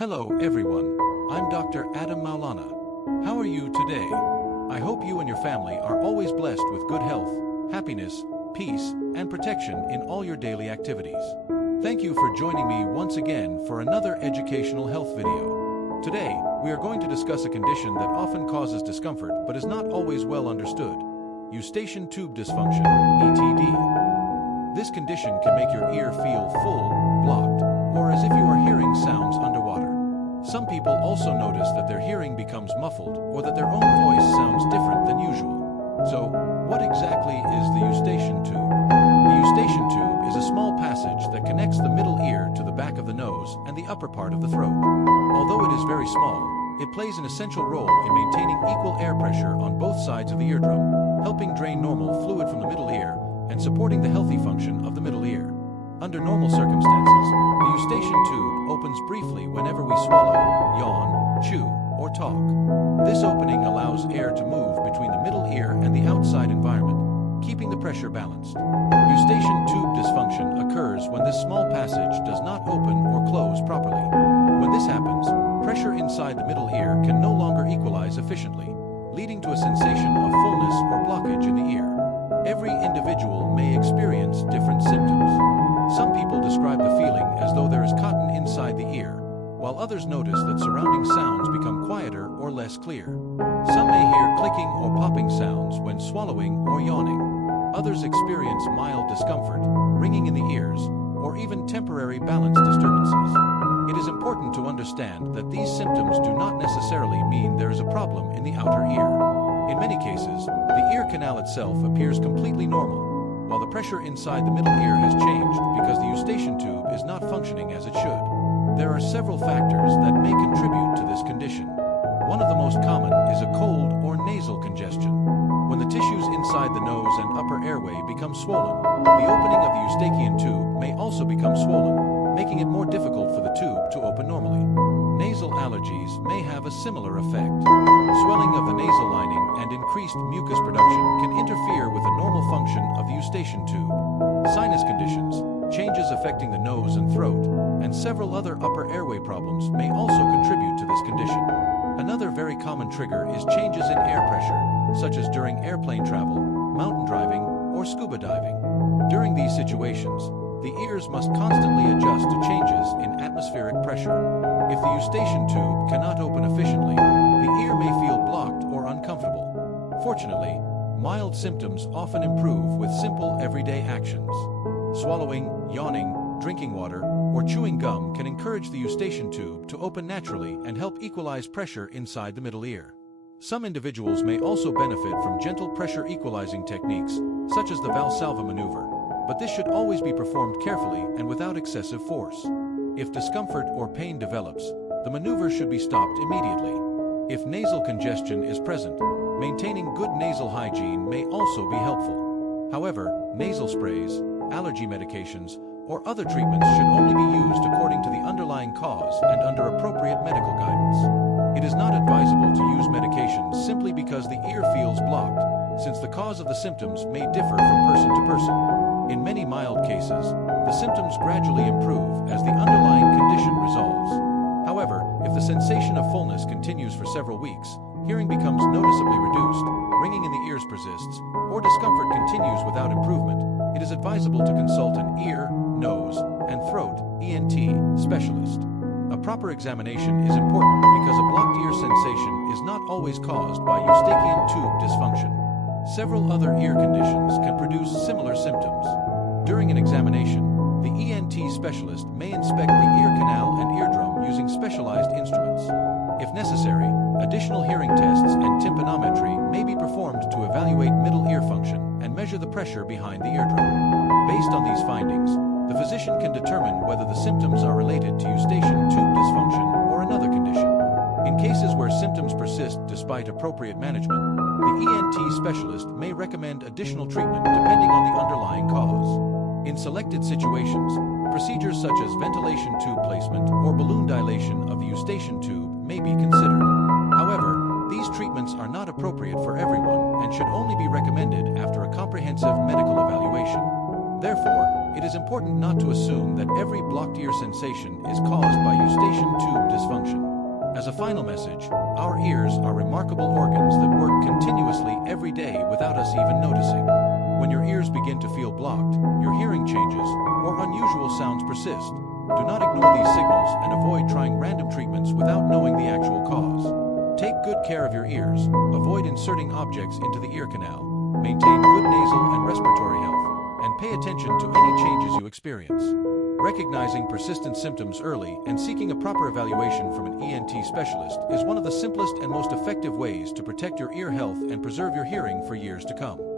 Hello everyone, I'm Dr. Adam Maulana. How are you today? I hope you and your family are always blessed with good health, happiness, peace, and protection in all your daily activities. Thank you for joining me once again for another educational health video. Today, we are going to discuss a condition that often causes discomfort but is not always well understood: Eustachian Tube Dysfunction, ETD. This condition can make your ear feel full, blocked, or as if you are hearing sounds underwater. Some people also notice that their hearing becomes muffled or that their own voice sounds different than usual. So, what exactly is the Eustachian tube? The Eustachian tube is a small passage that connects the middle ear to the back of the nose and the upper part of the throat. Although it is very small, it plays an essential role in maintaining equal air pressure on both sides of the eardrum, helping drain normal fluid from the middle ear and supporting the healthy function of the middle ear. Under normal circumstances, the Eustachian tube opens briefly whenever we swallow, yawn, chew, or talk. This opening allows air to move between the middle ear and the outside environment, keeping the pressure balanced. Eustachian tube dysfunction occurs when this small passage does not open or close properly. When this happens, pressure inside the middle ear can no longer equalize efficiently, leading to a sensation of fullness or blockage in the ear. Every individual may experience different symptoms. Some people describe the feeling as though there is cotton inside the ear, while others notice that surrounding sounds become quieter or less clear. Some may hear clicking or popping sounds when swallowing or yawning. Others experience mild discomfort, ringing in the ears, or even temporary balance disturbances. It is important to understand that these symptoms do not necessarily mean there is a problem in the outer ear. In many cases, the ear canal itself appears completely normal, while the pressure inside the middle ear has changed because the Eustachian tube is not functioning as it should. There are several factors that may contribute to this condition. One of the most common is a cold or nasal congestion. When the tissues inside the nose and upper airway become swollen, the opening of the Eustachian tube may also become swollen, making it more difficult for the tube to open normally. Nasal allergies may have a similar effect. Swelling of the nasal lining and increased mucus production can interfere with the normal function of the Eustachian tube. Sinus conditions, changes affecting the nose and throat, and several other upper airway problems may also contribute to this condition. Another very common trigger is changes in air pressure, such as during airplane travel, mountain driving, or scuba diving. During these situations, the ears must constantly adjust to changes in atmospheric pressure. If the Eustachian tube cannot open efficiently, the ear may feel blocked or uncomfortable. Fortunately, mild symptoms often improve with simple everyday actions. Swallowing, yawning, drinking water, or chewing gum can encourage the Eustachian tube to open naturally and help equalize pressure inside the middle ear. Some individuals may also benefit from gentle pressure equalizing techniques, such as the Valsalva maneuver, but this should always be performed carefully and without excessive force. If discomfort or pain develops, the maneuver should be stopped immediately. If nasal congestion is present, maintaining good nasal hygiene may also be helpful. However, nasal sprays, allergy medications, or other treatments should only be used according to the underlying cause and under appropriate medical guidance. It is not advisable to use medications simply because the ear feels blocked, since the cause of the symptoms may differ from person to person. In many mild cases, the symptoms gradually improve as the underlying condition resolves. However, if the sensation of fullness continues for several weeks, hearing becomes noticeably reduced, ringing in the ears persists, or discomfort continues without improvement, it is advisable to consult an ear, nose, and throat (ENT) specialist. A proper examination is important because a blocked ear sensation is not always caused by Eustachian tube dysfunction. Several other ear conditions can produce similar symptoms. During an examination, the ENT specialist may inspect the ear canal and eardrum using specialized instruments. If necessary, additional hearing tests and tympanometry may be performed to evaluate middle ear function and measure the pressure behind the eardrum. Based on these findings, the physician can determine whether the symptoms are related to Eustachian tube dysfunction or another condition. In cases where symptoms persist despite appropriate management, the ENT specialist may recommend additional treatment depending on the underlying cause. In selected situations, procedures such as ventilation tube placement or balloon dilation of the Eustachian tube may be considered. However, these treatments are not appropriate for everyone and should only be recommended after a comprehensive medical evaluation. Therefore, it is important not to assume that every blocked ear sensation is caused by Eustachian Tube Dysfunction. As a final message, our ears are remarkable organs that work continuously every day without us even noticing. When your ears begin to feel blocked, your hearing changes, or unusual sounds persist, do not ignore these signals and avoid trying random treatments without knowing the actual cause. Take good care of your ears, avoid inserting objects into the ear canal, maintain good nasal and respiratory health, and pay attention to any changes you experience. Recognizing persistent symptoms early and seeking a proper evaluation from an ENT specialist is one of the simplest and most effective ways to protect your ear health and preserve your hearing for years to come.